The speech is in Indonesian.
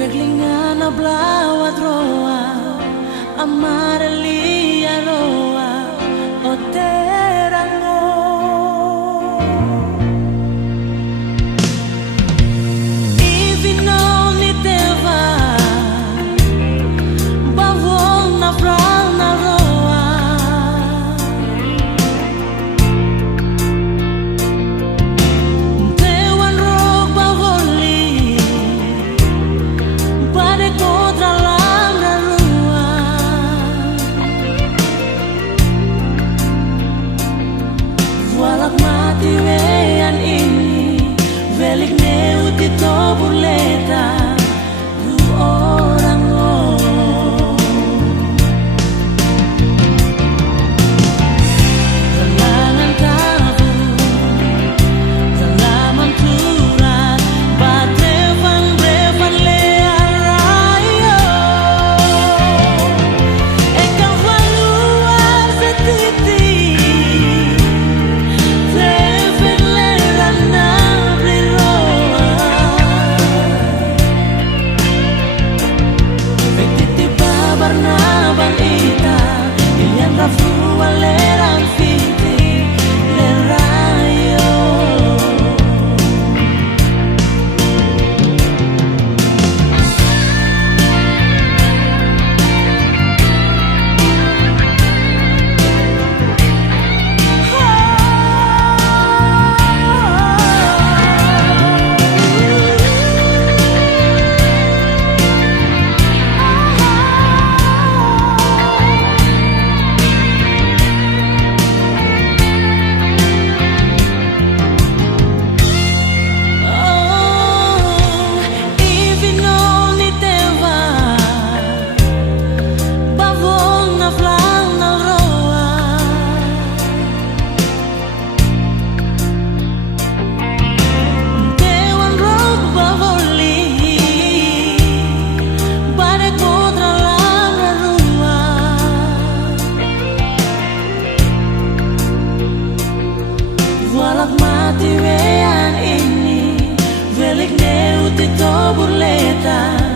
Verlingan a blaua droa, amarelia roa, o terano. Ivino ni teva, bavon na brana roa. Tewan rog bavoli, pare contra la rua. Vualak mati wean ini, velik neu tito burleta, du orang lo. Kenangan kamu, dalaman turat, batrevan brevan learayo. Engkau valua setiti, treven lerana briroa. Vetiti babar naban ita, ilian rafua leran fiti, lerayo. Vualak mati wean ini, velik neu tito burleta.